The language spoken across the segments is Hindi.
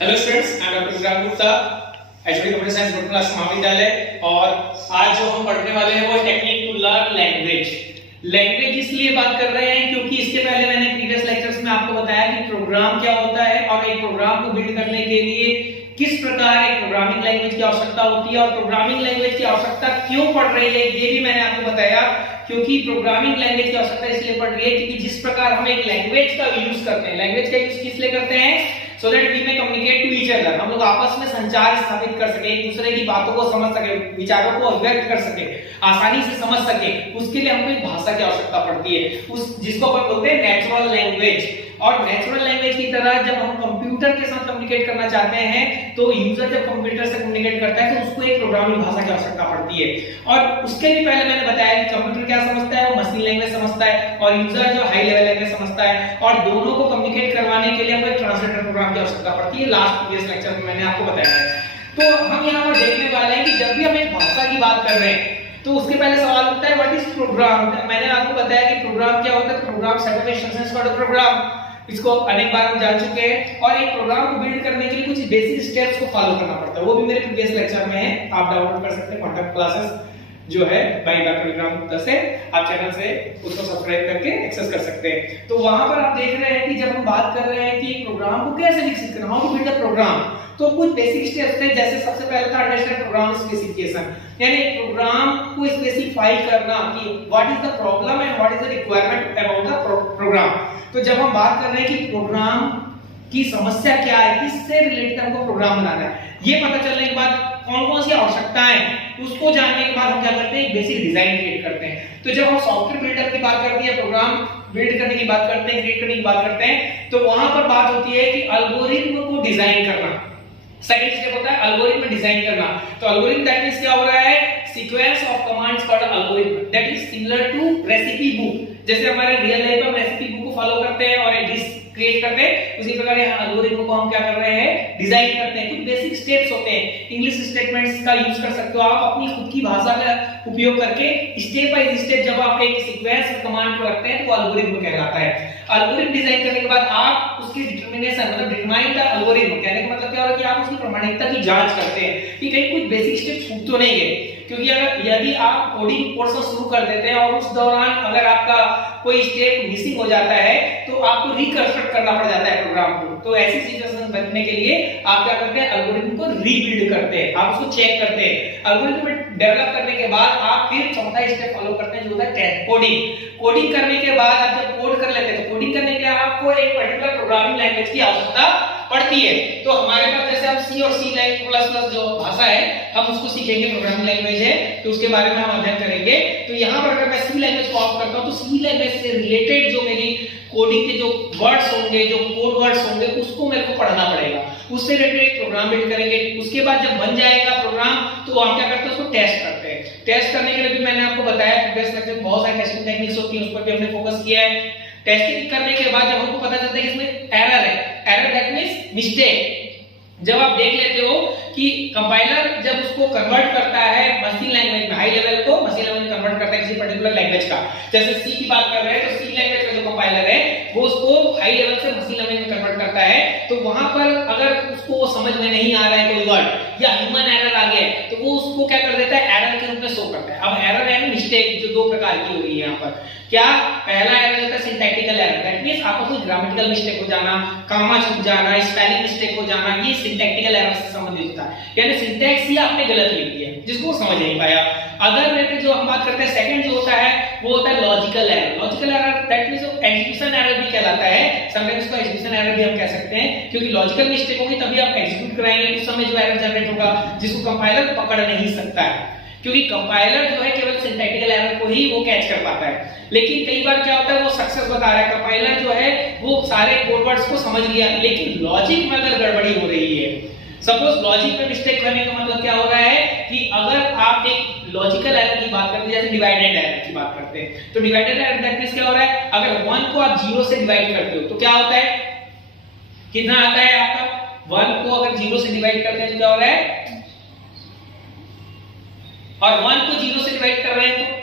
Hello students, I am doctor Vikrant Gupta, HOD computer science board class महाविद्यालय। और आज जो हम पढ़ने वाले हैं वो टेक्निक टू लर्न लैंग्वेज इसलिए बात कर रहे हैं क्योंकि इसके पहले मैंने प्रीवियस लेक्चर्स में आपको बताया कि प्रोग्राम क्या होता है और एक प्रोग्राम को बिल्ड करने के लिए किस प्रकार एक प्रोग्रामिंग लैंग्वेज की आवश्यकता होती है और प्रोग्रामिंग लैंग्वेज की आवश्यकता क्यों पड़ रही है ये भी मैंने आपको बताया। क्योंकि प्रोग्रामिंग लैंग्वेज की आवश्यकता इसलिए पड़ रही है क्योंकि जिस प्रकार हम एक लैंग्वेज का यूज करते हैं, लैंग्वेज का यूज किस लिए करते हैं? So that we may communicate to each other, हम लोग आपस में संचार स्थापित कर सके, एक दूसरे की बातों को समझ सके, विचारों को अभिव्यक्त कर सके, आसानी से समझ सके। उसके लिए हमको एक भाषा की आवश्यकता पड़ती है, उस जिसको अपन बोलते हैं नेचुरल लैंग्वेज। और नेचुरल लैंग्वेज की तरह जब हम कंप्यूटर के साथ कम्युनिकेट करना चाहते हैं तो यूजर जब कंप्यूटर से कम्युनिकेट करता है तो उसको एक प्रोग्रामिंग भाषा की आवश्यकता पड़ती है। और उसके भी पहले मैंने बताया कि कंप्यूटर क्या समझता है, वो मशीन लैंग्वेज समझता है और यूजर जो हाई लेवल लैंग्वेज समझता है, और दोनों को कम्युनिकेट करवाने के लिए हमें एक ट्रांसलेटर प्रोग्राम की आवश्यकता पड़ती है। लास्ट प्रीवियस लेक्चर में मैंने आपको बताया है। तो हम यहाँ पर देखने वाले हैं कि जब भी हम एक भाषा की बात कर रहे हैं तो उसके पहले सवाल उठता है व्हाट इज प्रोग्राम। मैंने आपको बताया कि प्रोग्राम क्या होता है। Program set of instructions called program, इसको अनेक बार हम जान चुके हैं। और एक प्रोग्राम को बिल्ड करने के लिए कुछ बेसिक स्टेप्स को फॉलो करना पड़ता है, वो भी मेरे प्रीवियस लेक्चर में है, आप डाउनलोड कर सकते हैं। कॉन्टेक्ट क्लासेस जो है बाय डॉक्टर विक्रांत गुप्ता से, आप चैनल से उसको सब्सक्राइब करके एक्सेस कर सकते हैं। तो वहां पर आप देख रहे हैं कि जब हम बात कर रहे हैं कि प्रोग्राम को कैसे विकसित करना, how to build a program, तो कुछ बेसिक स्टेप्स थे। जैसे सबसे पहले था अंडरस्टैंड प्रोग्राम स्पेसिफिकेशन, यानी प्रोग्राम को स्पेसिफाई करना कि what is the problem and what is the requirement about the program. तो जब हम बात कर रहे हैं कि प्रोग्राम की समस्या क्या है, किससे रिलेटेड हमको प्रोग्राम बनाना है, ये पता चलने के बाद कौन कौन सी आवश्यकताएं, उसको जानने के बाद हम क्या करते हैं, एक बेसिक डिजाइन क्रिएट करते हैं। तो जब हम सॉफ्टवेयर बिल्डर की बात करते हैं, प्रोग्राम बिल्ड करने की बात करते हैं, क्रिएट करने की बात करते हैं, तो वहां पर बात होती है कि एल्गोरिथम को डिजाइन करना। सेकंड स्टेप होता है एल्गोरिथम डिजाइन करना। तो एल्गोरिथम दैट मींस क्या हो रहा है, sequence of commands called algorithm that is similar to recipe book. जैसे हमारे रियल लाइफ में रेसिपी बुक को फॉलो करते हैं और एक डिश क्रिएट करते हैं, उसी प्रकार यहाँ एल्गोरिथम को हम क्या कर रहे हैं, डिजाइन करते हैं। कुछ बेसिक स्टेप्स होते हैं, इंग्लिश स्टेटमेंट्स का यूज कर सकते हो आप अपनी खुद की भाषा का उपयोग करके। स्टेप बाय स्टेप जब आप एक सीक्वेंस कमांड को रखते हैं तो एल्गोरिथम कहलाता है। एल्गोरिथम डिजाइन करने के बाद आप उसकी डिटरमिनेशन मतलब डिटरमाइन द एल्गोरिथम, कहने का मतलब क्या हो रहा है कि आप उसकी प्रमाणिकता की जांच करते हैं कि कहीं कुछ बेसिक स्टेप छूट तो नहीं गए। क्योंकि अगर यदि आप कोडिंग पोर्शन शुरू कर देते हैं और उस दौरान अगर आपका कोई स्टेप मिसिंग हो जाता है तो आपको रिकंस्ट्रक्ट करना पड़ जाता है प्रोग्राम को। तो ऐसी सिचुएशन से बचने के लिए आप क्या करते हैं, एल्गोरिथम को रीबिल्ड करते हैं, आप उसको चेक करते हैं। एल्गोरिथम डेवलप करने के बाद आप फिर चौथा स्टेप फॉलो करते हैं जो होता है कोडिंग। कोडिंग करने के बाद आप जब कोड कर लेते हैं तो कोडिंग करने के लिए आपको एक पर्टिकुलर प्रोग्रामिंग लैंग्वेज की आवश्यकता पड़ती है। तो हमारे पास जैसे हम सी और सी प्लस जो भाषा है हम उसको सीखेंगे, प्रोग्रामिंग लैंग्वेज है तो उसके बारे में हम अध्ययन करेंगे। तो यहाँ पर अगर मैं सी लैंग्वेज को ऑप्ट करता हूँ तो सी लैंग्वेज से रिलेटेड जो मेरी कोडिंग के जो वर्ड्स होंगे, जो कोड वर्ड्स होंगे, उसको मेरे को पढ़ना पड़ेगा, उससे रिलेटेड एक प्रोग्राम बिल्ड करेंगे। उसके बाद जब बन जाएगा प्रोग्राम तो हम क्या करते हैं, उसको टेस्ट करते हैं। टेस्ट करने के लिए भी मैंने आपको बताया प्रीवियस लेक्चर में बहुत सारी टेस्टिंग टेक्निक्स होती है, उस पर भी हमने फोकस किया है। टेस्टिंग करने के बाद जब हमको पता चलता है कि इसमें एरर है, एरर दैट मींस मिस्टेक, जब आप देख लेते हो कि कंपाइलर जब उसको कन्वर्ट करता है मशीन लैंग्वेज में, हाई लेवल को मशीन लैंग्वेज में कन्वर्ट करता है किसी पर्टिकुलर लैंग्वेज का, जैसे सी की बात कर रहे हैं तो सी लैंग्वेज का जो कंपाइलर है वो उसको हाई लेवल से मशीन लैंग्वेज में कन्वर्ट करता है। तो वहां पर अगर उसको समझ में नहीं आ रहा है कोई वर्ड या ह्यूमन एरर आ गया तो वो उसको क्या कर देता है, एरर के रूप में शो करता है। अब एरर है मिस्टेक जो दो प्रकार की हो रही है यहाँ पर। क्या पहला एरर होता है सिंटैक्टिकल एरर, दैट मींस आपको कोई ग्रामेटिकल मिस्टेक हो जाना, कामा छूट जाना, स्पेलिंग मिस्टेक हो जाना, ये सिंटैक्टिकल एरर से संबंधित होता है। यानी सिंटैक्स ही आपने गलत लिख दिया जिसको समझ नहीं पाया। अदर रिलेटेड जो हम बात करते हैं सेकंड जो होता है वो होता है logical error. Logical error that means execution error भी कहलाता है, समटाइम्स इसको एग्जीक्यूशन एरर भी हम कह सकते हैं, क्योंकि लॉजिकल मिस्टेक होगी तभी आप एग्जीक्यूट कराएंगे, उस समय जो एरर जनरेट होगा जिसको कंपाइलर पकड़ नहीं सकता है, क्योंकि कंपाइलर जो है केवल सिंटैक्टिकल एरर को ही वो कैच कर पाता है। लेकिन कई बार क्या होता है वो सक्सेस बता रहा है, कंपाइलर जो है वो सारे कोड वर्ड्स को समझ लिया, लेकिन लॉजिक में अगर गड़बड़ी हो रही है, सपोज लॉजिक में मिस्टेक करने का मतलब क्या हो रहा है कि अगर आप एक लॉजिकल एरर की बात करते हैं, जैसे डिवाइडेड एरर की बात करते हैं, तो डिवाइडेड एरर दैट मींस क्या हो रहा है, अगर 1 को आप 0 से डिवाइड करते हो तो क्या होता है, कितना आता है आपका, 1 को अगर 0 से डिवाइड करते हैं तो क्या हो रहा है, और 1 को 0 से डिवाइड कर रहे हैं तो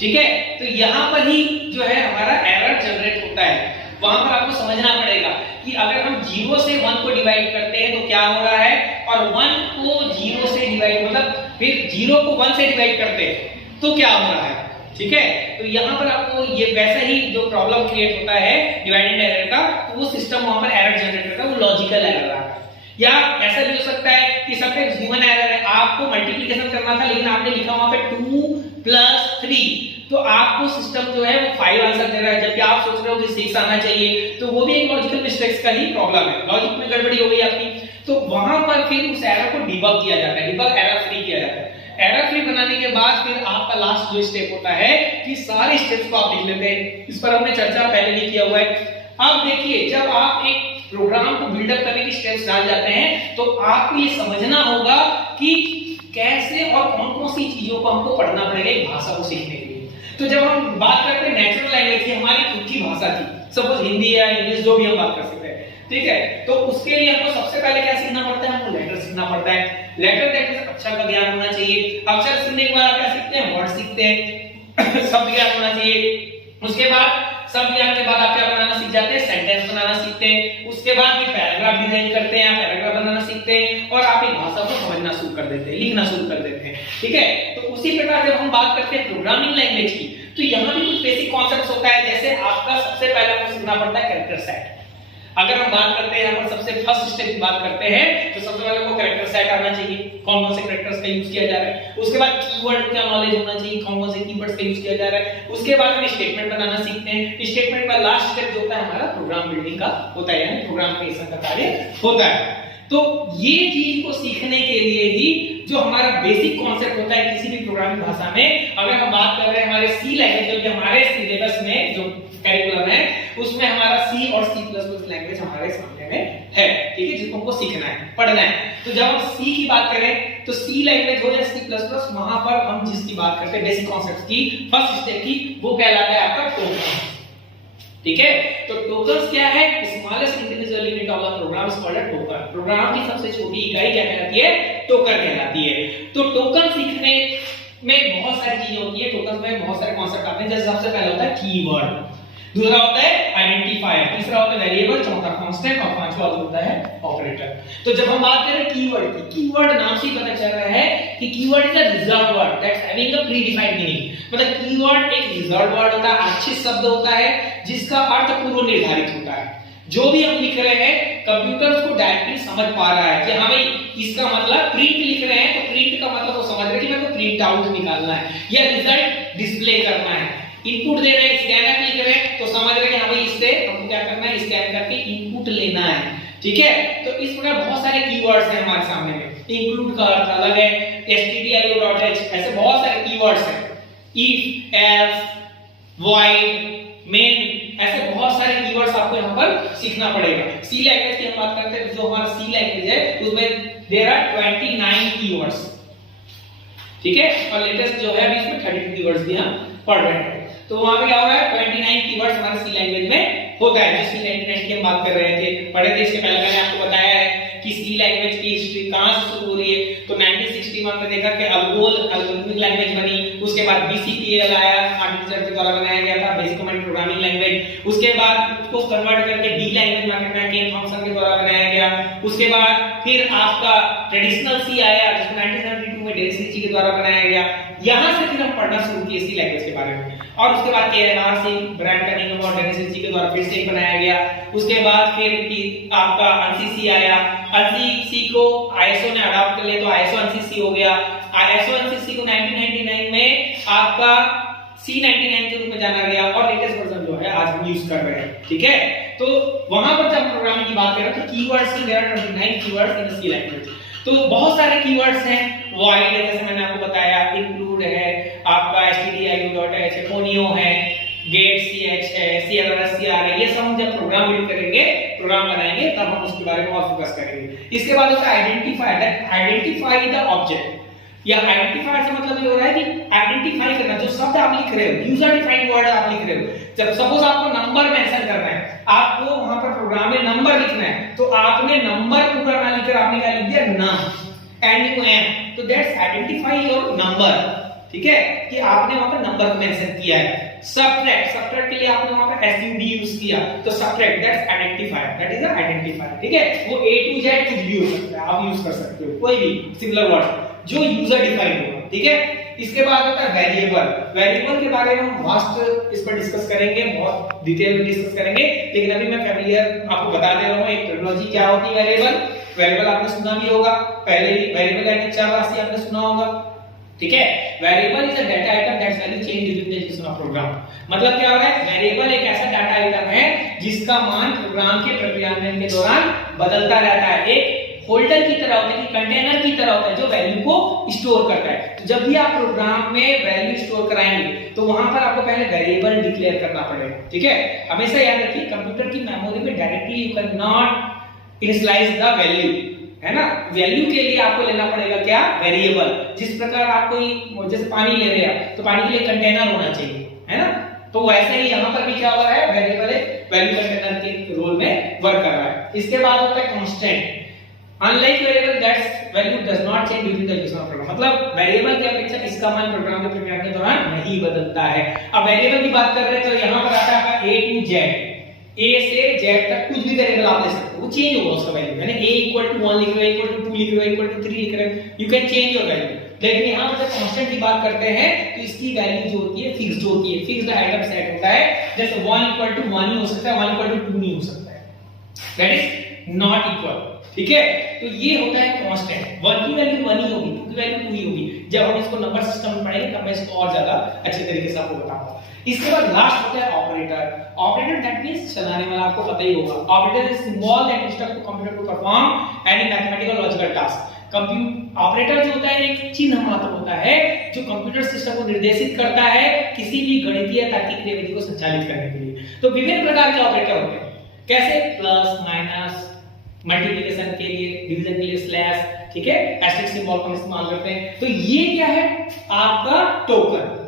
ठीक है। तो यहां पर ही जो है हमारा एरर जनरेट होता है। वहां पर आपको समझना पड़ेगा कि अगर हम 0 से 1 को डिवाइड करते हैं तो क्या हो रहा है, और 1 को 0 से डिवाइड मतलब फिर 0 को 1 से डिवाइड करते हैं तो क्या हो रहा है। ठीक है, तो यहाँ पर आपको ये वैसा ही जो प्रॉब्लम क्रिएट होता है डिवाइड एंड एरर का, तो वो सिस्टम वहां पर एरर जनरेट करता है, वो लॉजिकल एरर आता है। या ऐसा भी हो सकता है कि समटाइम्स ह्यूमन एरर है, आपको मल्टीप्लिकेशन करना था लेकिन आपने लिखा वहां पे 2 + 3, तो आपको सिस्टम जो है वो 5 आंसर दे रहा है जबकि आप सोच रहे हो कि 6 आना चाहिए, तो वो भी एक लॉजिकल मिस्टेक्स का ही प्रॉब्लम है, लॉजिक में गड़बड़ी हो गई आपकी। तो वहां पर फिर उस एरर को डिबग किया जाता है, डिबग एरर फ्री किया जाता है। एरर फ्री बनाने के बाद फिर आपका लास्ट जो स्टेप होता है कि सारे स्टेप्स को आप लिख लेते हैं, इस पर हमने चर्चा पहले भी किया हुआ है। अब देखिए, जब आप एक प्रोग्राम को बिल्डअप करने की स्टेप्स डाल जाते हैं तो आपको ये समझना होगा कि कैसे और कौन-कौन सी चीजों को हमको पढ़ना पड़ेगा एक भाषा को सीखने के लिए। तो जब हम बात करते हैं नेचुरल लैंग्वेज की, हमारी खुद की भाषा थी, सपोज हिंदी या इंग्लिश जो भी हम बात कर सकते हैं, ठीक है, तो उसके लिए हमको सबसे पहले क्या सीखना पड़ता है, हमको लेटर सीखना पड़ता है। लेटर देखने से अक्षर का ज्ञान होना चाहिए, अक्षर सीखने के बाद आप क्या सीखते हैं, वर्ड सीखते हैं, शब्द ज्ञान होना चाहिए। उसके बाद शब्द ज्ञान के बाद आप क्या बनाना सीख जाते हैं, सेंटेंस बनाना सीखते हैं। उसके बाद फिर पैराग्राफ डिजाइन करते हैं, पैराग्राफ बनाना सीखते हैं और आप एक भाषा को समझना शुरू कर देते हैं, लिखना शुरू कर देते हैं। ठीक है, तो उसी प्रकार जब हम बात करते हैं प्रोग्रामिंग लैंग्वेज की, तो यहाँ भी कुछ बेसिक कॉन्सेप्ट्स होता है। जैसे आपका सबसे पहले आपको सीखना पड़ता है कैरेक्टर सेट। अगर हम बात करते हैं यहाँ पर सबसे फर्स्ट स्टेप की बात करते हैं तो सबसे पहले आपको कैरेक्टर सेट आना चाहिए, कौन-कौन से कैरेक्टर्स का यूज किया जा रहा है। उसके बाद कीवर्ड का नॉलेज होना चाहिए, कौन-कौन से कीवर्ड्स का यूज किया जा रहा है। उसके बाद हम स्टेटमेंट बनाना सीखते हैं। स्टेटमेंट का लास्ट स्टेप जो होता है हमारा प्रोग्राम बिल्डिंग का होता है, यानी प्रोग्राम क्रिएशन का कार्य होता है। तो ये चीज को सीखने के लिए ही जो हमारा बेसिक कॉन्सेप्ट होता है किसी भी प्रोग्रामिंग भाषा में, अगर हम बात कर रहे हैं हमारे सी लैंग्वेज जो हमारे सिलेबस में जो करिकुलम है उसमें हमारा सी और सी प्लस प्लस लैंग्वेज हमारे सामने में है, ठीक है, जिसको हमको सीखना है, पढ़ना है। तो जब हम सी की बात करें तो सी लैंग्वेज हो या सी प्लस प्लस, वहां पर हम जिसकी बात करते हैं बेसिक कॉन्सेप्ट्स की, फर्स्ट स्टेप की, वो कहलाता है आपका टोकन। ठीक है, तो टोकन्स क्या है, smallest individual unit of the program is called a token. Program की सबसे छोटी इकाई क्या कहलाती है, टोकन कहलाती है। तो टोकन सीखने में बहुत सारी चीजें होती है, टोकन में बहुत सारे कॉन्सेप्ट आते हैं। जैसे सबसे पहले होता है कीवर्ड, दूसरा होता है आइडेंटिफायर, तीसरा होता है वेरिएबल, चौथा कांस्टेंट और पांचवा होता है ऑपरेटर। तो जब हम बात करें कीवर्ड की, कीवर्ड नाम से ही पता चल रहा है कि keyword is a reserved word that's having a pre defined meaning. मतलब कीवर्ड एक रिजर्व्ड वर्ड होता है, आरक्षित शब्द होता है जिसका अर्थ पूर्व निर्धारित होता है। जो भी हम लिख रहे हैं कंप्यूटर उसको डायरेक्टली समझ पा रहा है कि हाँ भाई इसका मतलब प्रिंट लिख रहे हैं तो प्रिंट का मतलब वो समझ रहे हैं कि मेरे को प्रिंट आउट निकालना है या रिजल्ट डिस्प्ले करना है। इनपुट दे रहे हैं, स्कैनर लिख रहे हैं तो समझ रहे हैं कि हाँ भाई इससे हमको क्या करना है, स्कैन करके इनपुट लेना है। ठीक है, तो इस प्रकार बहुत सारे कीवर्ड्स हैं हमारे सामने में। इंक्लूड का अर्थ अलग है, stdio.h, ऐसे बहुत सारे कीवर्ड्स हैं। if, else, void, main, ऐसे बहुत सारे कीवर्ड्स आपको यहाँ पर सीखना पड़ेगा। सी लैंग्वेज की हम बात करते हैं, जो हमारा सी लैंग्वेज है उसमें देयर आर 29 कीवर्ड्स। ठीक है, और लेटेस्ट जो है अभी इसमें 32 कीवर्ड्स भी हम पढ़ रहे हैं। तो वहां पे क्या हो रहा है, 29 कीवर्ड्स हमारे सी लैंग्वेज में होता है। जो सी लैंग्वेज की हम बात कर रहे थे, पढ़े थे, इसके पहले मैंने आपको बताया है कि सी लैंग्वेज की हिस्ट्री कहां से शुरू हो रही है। तो 1961 में देखा कि अल्गोरिथमिक लैंग्वेज बनी, उसके बाद बीसीपीएल आया, आर्टिफिशियल के द्वारा बनाया गया था, बेसिक कमांड प्रोग्रामिंग लैंग्वेज। उसके बाद उसको कन्वर्ट करके डी लैंग्वेज मार्केट में फंक्शन के द्वारा बनाया गया। उसके बाद फिर आपका ट्रेडिशनल सी आया जिसको 1972 में डेल सी के द्वारा बनाया गया। यहां से फिर हम पढ़ना शुरू किए सी लैंग्वेज के बारे में, और उसके बाद केएनआर से ब्रांड कनिंघम और डेनिस सी के द्वारा फिर से बनाया गया। उसके बाद फिर आपका ANSI आया, ANSI को आईएसओ ने अडॉप्ट कर लिया तो आईएसओ ANSI हो गया। आईएसओ ANSI को 1999 में आपका C99 के रूप में जाना गया और लेटेस्ट वर्जन जो है आज हम यूज कर रहे हैं। ठीक है, तो वहां पर जब प्रोग्रामिंग की बात करें तो कीवर्ड्स की there are 29 keywords in C language. तो बहुत सारे कीवर्ड्स हैं, void जैसे मैंने आपको बताया, include है, आपका stdio.h, conio है, get.ch है, clr है। ये सब हम जब प्रोग्राम बिल्ड करेंगे, प्रोग्राम बनाएंगे तब हम उसके बारे में और फोकस करेंगे। इसके बाद होता है identifier, that identify the object. या आइडेंटिफायर से मतलब ये हो रहा है कि आइडेंटिफाई करना, जो शब्द आप लिख रहे हो, यूजर डिफाइंड वर्ड आप लिख रहे हो। जब सपोज आपको नंबर मेंशन करना है, आपको वहां पर प्रोग्राम में नंबर लिखना है, तो आपने नंबर पूरा ना लिखकर आपने क्या लिख दिया, ना एंड यू एम, तो दैट्स आइडेंटिफाई योर नंबर। ठीक है, कि आपने वहां पर नंबर को मेंशन किया है। सब्ट्रैक्ट के लिए आपने वहां पे sub यूज किया, तो subtract that's identifier, that is a identifier, ठीक है। वो A to Z कुछ भी हो सकता है, आप यूज कर सकते हो कोई भी सिमिलर वर्ड जो यूजर डिफाइंड होगा, ठीक है। इसके बाद होता है वेरिएबल। वेरिएबल के बारे में हम वास्ट इस पर डिस्कस करेंगे, बहुत डिटेल में डिस्कस करेंगे, लेकिन अभी मैं फेमिलियर आपको बता दे रहा हूं एक टर्मिनोलॉजी क्या होती है वेरिएबल। वेरिएबल आपने सुना भी होगा, पहले भी वेरिएबल यानी चर आपने सुना होगा, ठीक है। Variable is a data item that's value change during the execution of program. मतलब क्या हो रहा है, वेरिएबल एक ऐसा डाटा आइटम है जिसका मान प्रोग्राम के प्रक्रियान्वयन के दौरान बदलता रहता है। एक होल्डर की तरह होता है, कि कंटेनर की तरह होता है जो वैल्यू को स्टोर करता है। तो जब भी आप प्रोग्राम में वैल्यू स्टोर कराएंगे तो वहां पर आपको पहले वेरिएबल डिक्लेयर करना पड़ेगा, ठीक है। हमेशा याद रखिए कंप्यूटर की मेमोरी में directly you can not initialize the value, है ना। वैल्यू के लिए आपको लेना पड़ेगा क्या, वेरिएबल। जिस प्रकार आप कोई जैसे पानी ले रहे हैं तो पानी के लिए कंटेनर होना चाहिए, है ना। तो वैसे ही यहाँ पर भी क्या हो रहा है, वेरिएबल एक वैल्यू कंटेनर के रोल में वर्क कर रहा है। इसके बाद होता है constant. Unlike variable that's value does not change during the execution of program, मतलब वेरिएबल की अपेक्षा इसका मान प्रोग्राम के प्रक्रिया के दौरान नहीं बदलता है। अब वेरिएबल की बात कर रहे हैं तो यहाँ पर आता है A to Z, A से Z तक कुछ भी वेरिएबल आप ले सकते हो, वो चेंज होगा उसका वैल्यू, यानी A = 1 लिख रहे हो, = 2 लिख रहे हो, = 3 लिख रहे हो, you can change your value. लेकिन यहाँ पर जब कांस्टेंट की बात करते हैं तो इसकी वैल्यू जो होती है फिक्स्ड होती है, फिक्स्ड आइटम सेट होता है। जैसे 1 = 1 ही हो सकता है, 1 = 2 नहीं हो सकता है, दैट इज नॉट इक्वल, ठीक है। तो ये होता है कांस्टेंट। 1 की वैल्यू 1 ही होगी, 2 की वैल्यू 2 ही होगी। जब हम इसको नंबर सिस्टम में पढ़ेंगे तब मैं इसको और ज्यादा अच्छे तरीके से आपको बताऊंगा। इसके बाद लास्ट होता है ऑपरेटर। ऑपरेटर दैट मींस चलाने वाला, आपको पता ही होगा। Operator is symbol that instruct to computer to perform any mathematical logical task. Operator जो होता है एक चिन्ह मात्र होता है जो कंप्यूटर सिस्टम को निर्देशित करता है किसी भी गणितीय तार्किक क्रियाविधि को संचालित करने के लिए। तो विभिन्न प्रकार के ऑपरेटर होते हैं, कैसे प्लस, माइनस, मल्टीप्लिकेशन के लिए, डिवीजन के लिए स्लैश, ठीक है, एस्टेरिस्क सिंबल का इस्तेमाल करते हैं। तो ये क्या है, आपका टोकन।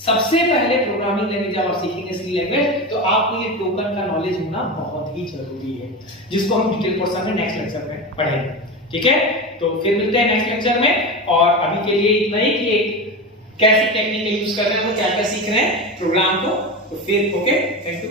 सबसे पहले प्रोग्रामिंग लैंग्वेज जब आप सीखेंगे सी लैंग्वेज तो आपको ये टोकन का नॉलेज होना बहुत ही जरूरी है, जिसको हम डिटेल पोर्शन में नेक्स्ट लेक्चर में पढ़ेंगे, ठीक है। तो फिर मिलते हैं नेक्स्ट लेक्चर में, और अभी के लिए इतना ही कि कैसी टेक्निक यूज कर रहे हैं, क्या क्या सीख रहे हैं प्रोग्राम को। तो फिर ओके, थैंक यू।